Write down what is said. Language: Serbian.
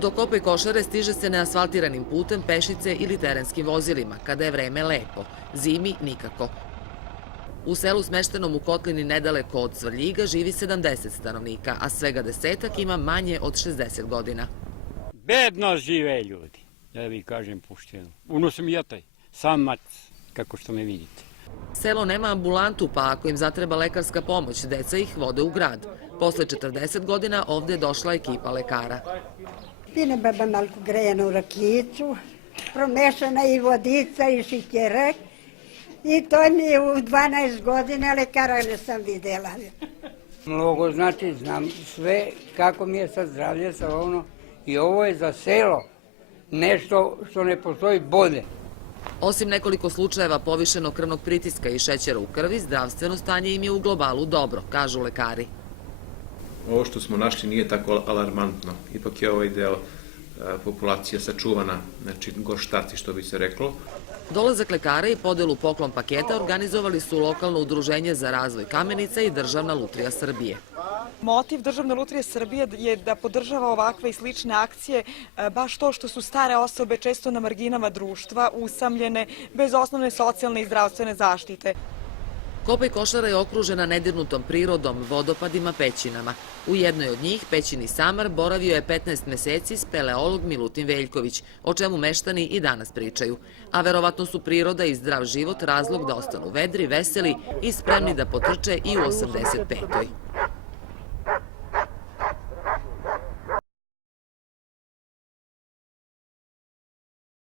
Do Kopaj Košare stiže se neasfaltiranim putem, pešice ili terenskim vozilima, kada je vreme lepo, zimi nikako. U selu smeštenom u kotlini nedaleko od Svrljiga živi 70 stanovnika, a svega 10-ak ima manje od 60 godina. Bedno žive ljudi, da vi kažem pošteno. Unosim ja taj, samac, kako što me vidite. Selo nema ambulantu, pa ako im zatreba lekarska pomoć, deca ih vode u grad. Posle 40 godina ovde je došla ekipa lekara. Pine baba malko grejanu rakijicu, promešana i vodica i šećerek. I to mi je u 12 godina lekara ne sam videla. Mnogo znači, znam sve kako mi je sad zdravlje sa ono. I ovo je za selo nešto što ne postoji bolje. Osim nekoliko slučajeva povišenog krvnog pritiska i šećera u krvi, zdravstveno stanje im je u globalu dobro, kažu lekari. Ovo što smo našli nije tako alarmantno. Ipak je ovaj deo populacija sačuvana, znači gorštaci što bi se reklo. Dolazak lekara i podelu poklon paketa organizovali su lokalno udruženje za razvoj Kamenica i Državna lutrija Srbije. Motiv Državne lutrije Srbije je da podržava ovakve i slične akcije, baš to što su stare osobe često na marginama društva, usamljene, bez osnovne socijalne i zdravstvene zaštite. Kopaj Košara je okružena nedirnutom prirodom, vodopadima, pećinama. U jednoj od njih, pećini Samar, boravio je 15 meseci speleolog Milutin Veljković, o čemu meštani i danas pričaju. A verovatno su priroda i zdrav život razlog da ostanu vedri, veseli i spremni da potrče i u 85.